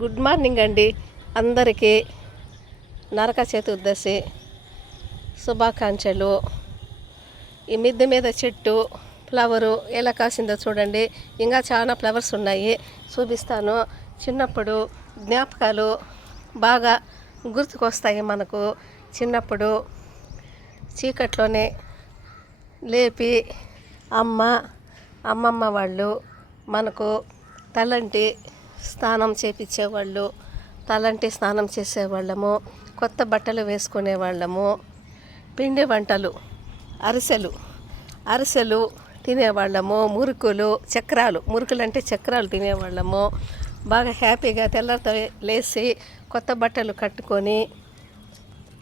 Good morning అండి అందరికీ. నరక చతుర్దశి శుభాకాంక్షలు. ఈ మిద్దె మీద చెట్టు ఫ్లవరు ఎలా కాసిందో చూడండి. ఇంకా చాలా ఫ్లవర్స్ ఉన్నాయి, చూపిస్తాను. చిన్నప్పుడు జ్ఞాపకాలు బాగా గుర్తుకొస్తాయి మనకు. చిన్నప్పుడు చీకట్లోనే లేపి అమ్మమ్మ వాళ్ళు మనకు తలంటి స్నానం చేపించేవాళ్ళు. తలంటి స్నానం చేసేవాళ్ళము, కొత్త బట్టలు వేసుకునేవాళ్ళము. పిండి వంటలు అరిసెలు తినేవాళ్ళము. మురుకులు అంటే చక్రాలు తినేవాళ్ళము. బాగా హ్యాపీగా తెల్లతో లేచి కొత్త బట్టలు కట్టుకొని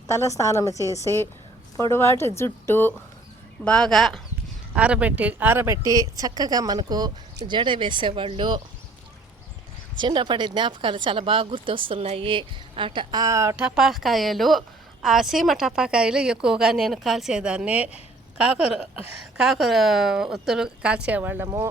తల స్నానం చేసి పొడవాటి జుట్టు బాగా ఆరబెట్టి చక్కగా మనకు జడ వేసేవాళ్ళు. చిన్నప్పటి జ్ఞాపకాలు చాలా బాగా గుర్తొస్తున్నాయి. ఆ టపాకాయలు, ఆ సీమ టపాకాయలు ఎక్కువగా నేను కాల్చేదాన్ని. కాకర ఒత్తులు కాల్చేవాళ్ళము,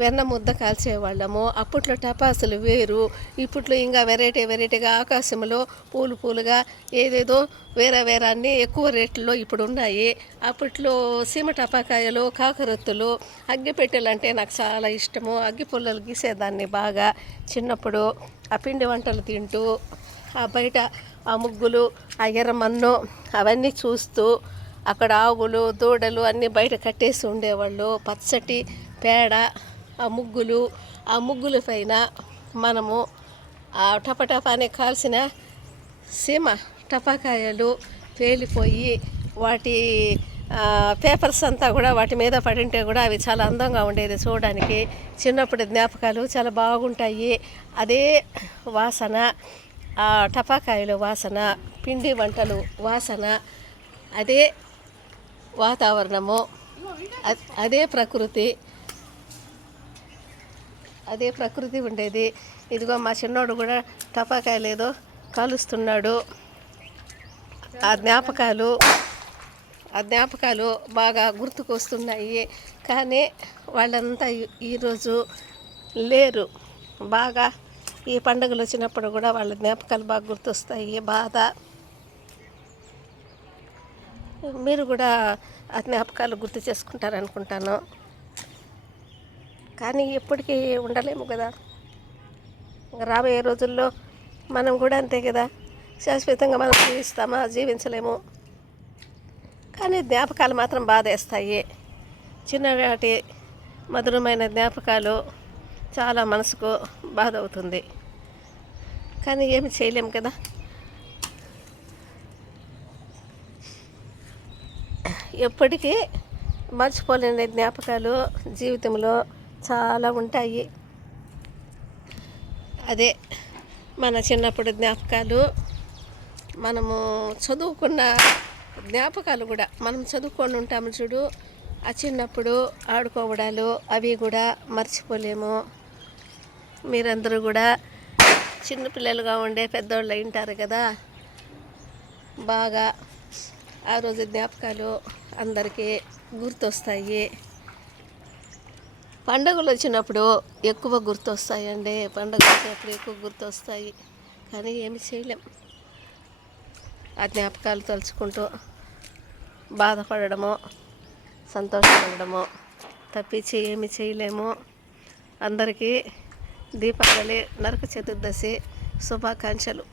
వెన్న ముద్ద కాల్చేవాళ్ళము. అప్పట్లో టపాసులు వేరు, ఇప్పట్లో ఇంకా వెరైటీగా ఆకాశంలో పూలుగా ఏదేదో వేరే అన్నీ ఎక్కువ రేట్లలో ఇప్పుడు ఉన్నాయి. అప్పట్లో సీమ టపాకాయలు, కాకరొత్తులు, అగ్గిపెట్టెలు అంటే నాకు చాలా ఇష్టము. అగ్గి పుల్లలు గీసేదాన్ని బాగా చిన్నప్పుడు. ఆ పిండి వంటలు తింటూ, ఆ బయట ఆ ముగ్గులు, ఆ ఎర్రమన్ను అవన్నీ చూస్తూ, అక్కడ ఆవులు దూడలు అన్నీ బయట కట్టేసి ఉండేవాళ్ళు. పచ్చటి పేడ, ఆ ముగ్గుల పైన మనము ఆ టపటపాని కాల్చిన సీమ టపాకాయలు పేలిపోయి వాటి పేపర్స్ అంతా కూడా వాటి మీద పడింటే కూడా అవి చాలా అందంగా ఉండేది చూడడానికి. చిన్నప్పటి జ్ఞాపకాలు చాలా బాగుంటాయి. అదే వాసన, ఆ టపాకాయలు వాసన, పిండి వంటలు వాసన, అదే వాతావరణము, అదే ప్రకృతి ఉండేది. ఇదిగో మా చిన్నోడు కూడా టపాకాయలు ఏదో కాలుస్తున్నాడు. ఆ జ్ఞాపకాలు బాగా గుర్తుకొస్తున్నాయి. కానీ వాళ్ళంతా ఈరోజు లేరు. బాగా ఈ పండుగలు వచ్చినప్పుడు కూడా వాళ్ళ జ్ఞాపకాలు బాగా గుర్తొస్తాయి. బాధ. మీరు కూడా ఆ జ్ఞాపకాలు గుర్తు చేసుకుంటారనుకుంటాను. కానీ ఎప్పటికీ ఉండలేము కదా. రాబోయే రోజుల్లో మనం కూడా అంతే కదా, శాశ్వతంగా మనం జీవించలేము. కానీ జ్ఞాపకాలు మాత్రం బాధేస్తాయి. చిన్ననాటి మధురమైన జ్ఞాపకాలు చాలా మనసుకు బాధ అవుతుంది. కానీ ఏమి చేయలేము కదా. ఎప్పటికీ మర్చిపోలేని జ్ఞాపకాలు జీవితంలో చాలా ఉంటాయి. అదే మన చిన్నప్పుడు జ్ఞాపకాలు. మనము చదువుకున్న జ్ఞాపకాలు కూడా మనం చదువుకొని ఉంటాము చూడు. ఆ చిన్నప్పుడు ఆడుకోవడాలు అవి కూడా మర్చిపోలేము. మీరందరూ కూడా చిన్నపిల్లలుగా ఉండే పెద్దోళ్ళు అయింటారు కదా. బాగా ఆ రోజు జ్ఞాపకాలు అందరికీ గుర్తొస్తాయి. పండుగలు వచ్చినప్పుడు ఎక్కువ గుర్తొస్తాయండి. కానీ ఏమి చేయలేం. ఆ జ్ఞాపకాలు తలుచుకుంటూ బాధపడడము, సంతోషపడడము తప్పించి ఏమి చేయలేము. అందరికీ దీపావళి నరక చతుర్దశి శుభాకాంక్షలు.